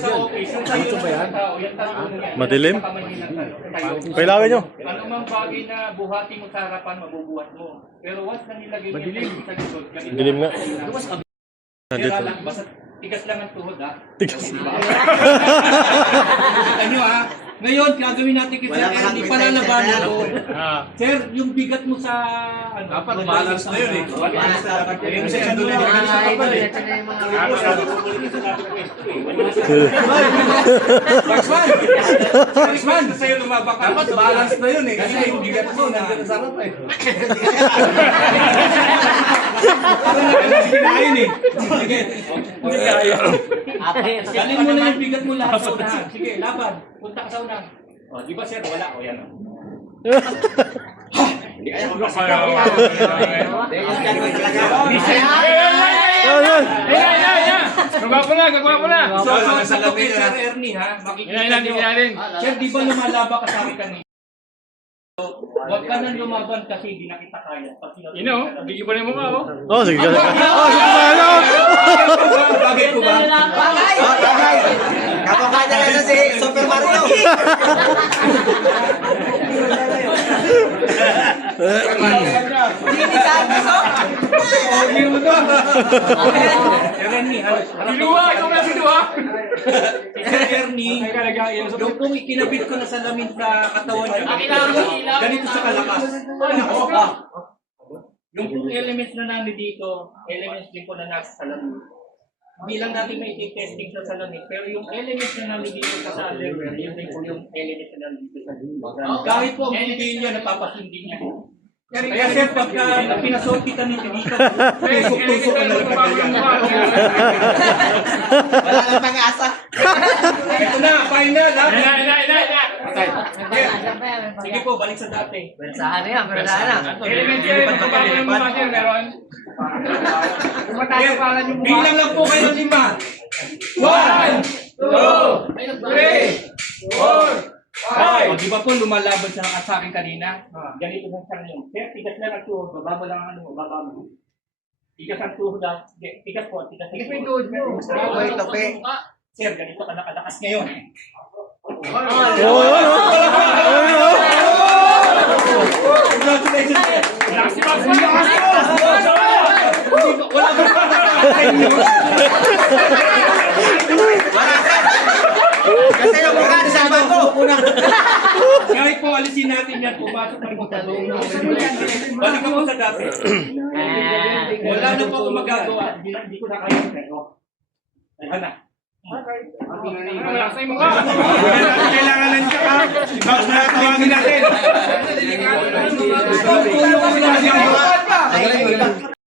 sa office, yung tayo ng tao, yung tanong mo yan. Madilim? Tayo. Pailawin nyo. Ano mang bagay na buhati mo sa harapan, mabubuhat mo. Pero once na nilagay niya sa likod, ganito. Dilim nga. Nandito. lang, basta tigas lang ang tuhod ha. Tigas. Ano ha? Ngayon, gagawin natin kasi Wala ka sir, lang hindi kwenta, palalabanan sir. ko. Sir, yung bigat mo sa ano, dapat balance na yun eh. Balance na. Yung section doon yung ganito sa kapal eh. Marksman! Marksman! Sa'yo lumabak. Dapat balance na yun eh. Kasi yung bigat mo, nandun sa harap eh. Nakakasinahin eh. Hindi kaya. Galing mo na yung bigat mo lahat. Sige, laban. Punta ka sa unahan. O, di ba sir, wala. O, yan o. Yan, yan. Gagwapo na, gagwapo na. So, so, sa to kay Sir Ernie ha, makikita Inahin natin, nyo. inahin. Sir, di ba lumalaba ka sa akin kanina? Huwag ka nang lumaban kasi hindi na kita kaya. Pag sinabi You know, bigyan pa rin mo ka, oh. Oh, sige. Oh, sige. Bagay ko ba? Bagay! Bagay! Kapag na si Super Mario. Hindi sa akin, so? Mo to. Sir Ernie, halos. Sinuha, ikaw na sinuha. Sir Ernie, yung kung ikinabit ko na salamin sa katawan niya, ganito sa kalakas. Nako, ah. Yung elements na namin dito, elements din po na nasa salamin. Hindi lang natin may testing sa salamin, pero yung elements na namin dito sa underwear, yun din po yung elements na namin dito sa Kahit po ang hindi niya, napapasindi niya. Kaya sir, pagka pinasuot kita nito dito, tusok-tusok ka na lang kagaya. Wala nang pang-asa. Ito na, final ha? Ina, ina, ina, ina. Sige po, balik sa dati. Saan yan? Pero saan na? Elementary, gagwapo ng mukha niya, meron. Kumatayo pala yung mukha. Bilang lang po kayo ng lima. One, two, three, five. O, di ba po lumalaban sa, sa akin kanina? Ganito lang sa inyo. Sir, tigas lang ang tuhod. Baba mo lang ang ano mo, baba mo. Tigas ang tuhod lang. Tigas po, tigas ang tuhod. Tope, tope. Sir, ganito ka nakalakas ngayon. Oh, oh, Congratulations, sir. Lakas si Max Wala. Hindi ba- Wala ba? Wala ka. Kasi yung mukha ni sa bago. Kahit po alisin natin yan, pumasok na rin loob. Balik ako sa dati. Wala na po ako magagawa. Hindi, ko na kaya. Pero. Ano, na. Kailangan lang siya ka.